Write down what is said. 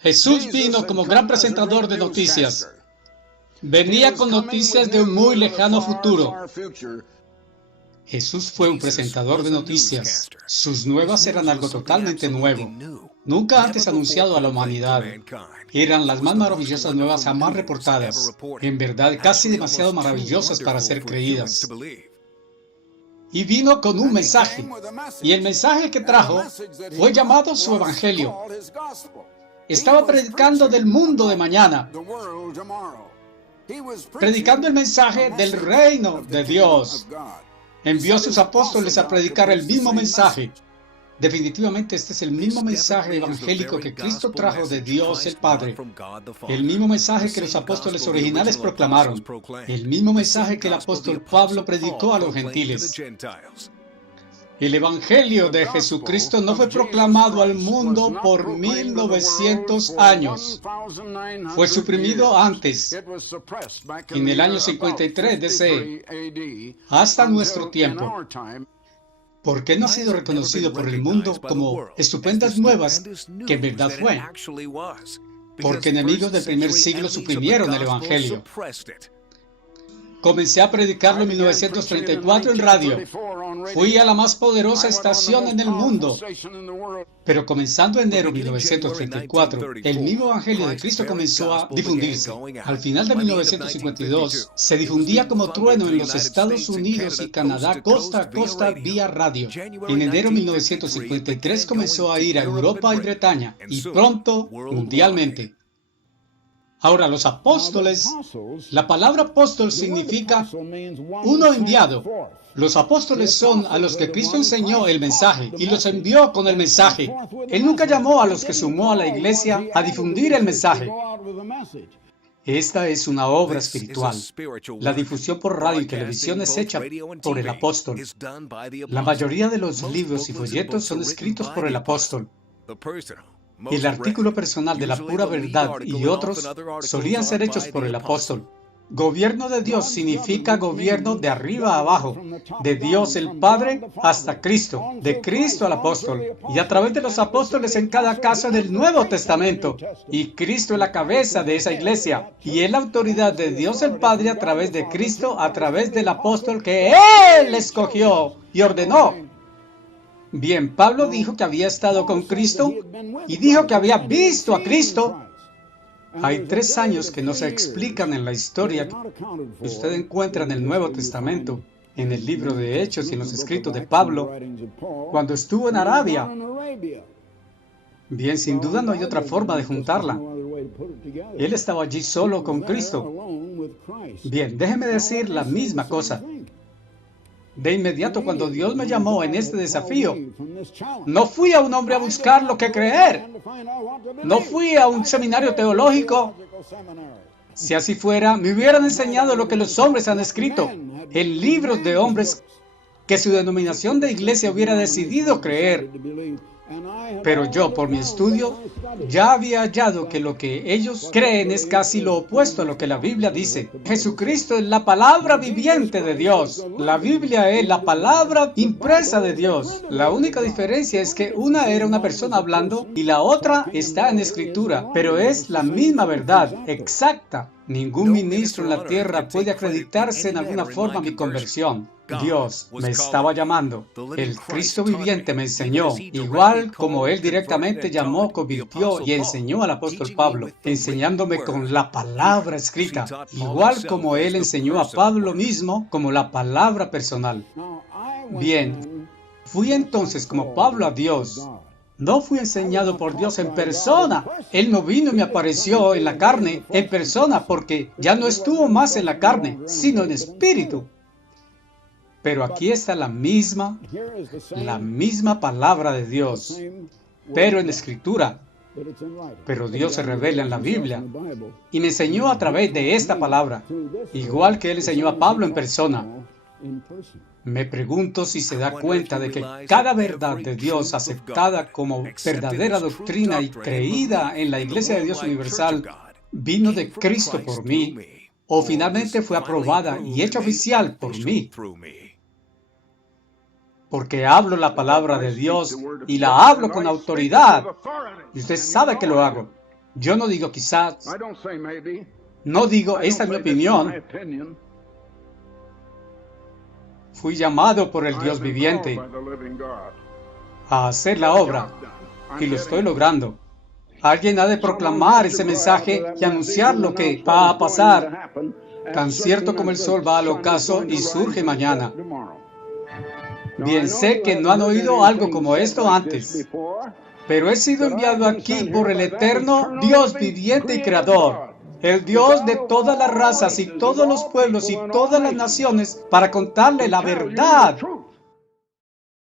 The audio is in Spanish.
Jesús vino como gran presentador de noticias. Venía con noticias de un muy lejano futuro. Jesús fue un presentador de noticias. Sus nuevas eran algo totalmente nuevo, nunca antes anunciado a la humanidad. Eran las más maravillosas nuevas jamás reportadas. En verdad, casi demasiado maravillosas para ser creídas. Y vino con un mensaje. Y el mensaje que trajo fue llamado su Evangelio. Estaba predicando del mundo de mañana. Predicando el mensaje del reino de Dios. Envió a sus apóstoles a predicar el mismo mensaje. Definitivamente este es el mismo mensaje evangélico que Cristo trajo de Dios el Padre. El mismo mensaje que los apóstoles originales proclamaron. El mismo mensaje que el apóstol Pablo predicó a los gentiles. El Evangelio de Jesucristo no fue proclamado al mundo por 1900 años. Fue suprimido antes, en el año 53 DC, hasta nuestro tiempo. ¿Por qué no ha sido reconocido por el mundo como estupendas nuevas que en verdad fue? Porque enemigos del primer siglo suprimieron el Evangelio. Comencé a predicarlo en 1934 en radio. Fui a la más poderosa estación en el mundo. Pero comenzando en enero de 1934, el mismo Evangelio de Cristo comenzó a difundirse. Al final de 1952, se difundía como trueno en los Estados Unidos y Canadá costa a costa vía radio. En enero de 1953 comenzó a ir a Europa y Bretaña, y pronto mundialmente. Ahora, los apóstoles, la palabra apóstol significa uno enviado. Los apóstoles son a los que Cristo enseñó el mensaje y los envió con el mensaje. Él nunca llamó a los que sumó a la iglesia a difundir el mensaje. Esta es una obra espiritual. La difusión por radio y televisión es hecha por el apóstol. La mayoría de los libros y folletos son escritos por el apóstol. El artículo personal de la pura verdad y otros solían ser hechos por el apóstol. Gobierno de Dios significa gobierno de arriba a abajo, de Dios el Padre hasta Cristo, de Cristo al apóstol, y a través de los apóstoles en cada casa del Nuevo Testamento. Y Cristo es la cabeza de esa iglesia, y es la autoridad de Dios el Padre a través de Cristo, a través del apóstol que Él escogió y ordenó. Bien, Pablo dijo que había estado con Cristo y dijo que había visto a Cristo. Hay 3 años que no se explican en la historia que usted encuentra en el Nuevo Testamento, en el libro de Hechos y en los escritos de Pablo, cuando estuvo en Arabia. Bien, sin duda no hay otra forma de juntarla. Él estaba allí solo con Cristo. Bien, déjeme decir la misma cosa. De inmediato, cuando Dios me llamó en este desafío, no fui a un hombre a buscar lo que creer. No fui a un seminario teológico. Si así fuera, me hubieran enseñado lo que los hombres han escrito en libros de hombres que su denominación de iglesia hubiera decidido creer. Pero yo, por mi estudio, ya había hallado que lo que ellos creen es casi lo opuesto a lo que la Biblia dice. Jesucristo es la palabra viviente de Dios. La Biblia es la palabra impresa de Dios. La única diferencia es que una era una persona hablando y la otra está en escritura, pero es la misma verdad, exacta. Ningún ministro en la tierra puede acreditarse en alguna forma a mi conversión. Dios me estaba llamando. El Cristo viviente me enseñó, igual como Él directamente llamó, convirtió y enseñó al apóstol Pablo, enseñándome con la palabra escrita, igual como Él enseñó a Pablo mismo como la palabra personal. Bien, fui entonces como Pablo a Dios. No fui enseñado por Dios en persona. Él no vino y me apareció en la carne, en persona, porque ya no estuvo más en la carne, sino en espíritu. Pero aquí está la misma palabra de Dios, pero en escritura. Pero Dios se revela en la Biblia y me enseñó a través de esta palabra, igual que Él enseñó a Pablo en persona. Me pregunto si se da cuenta de que cada verdad de Dios aceptada como verdadera doctrina y creída en la Iglesia de Dios Universal vino de Cristo por mí, o finalmente fue aprobada y hecha oficial por mí. Porque hablo la palabra de Dios y la hablo con autoridad. Y usted sabe que lo hago. Yo no digo quizás, no digo esta es mi opinión. Fui llamado por el Dios viviente a hacer la obra y lo estoy logrando. Alguien ha de proclamar ese mensaje y anunciar lo que va a pasar. Tan cierto como el sol va al ocaso y surge mañana. Bien sé que no han oído algo como esto antes, pero he sido enviado aquí por el eterno Dios viviente y creador, el Dios de todas las razas y todos los pueblos y todas las naciones, para contarle la verdad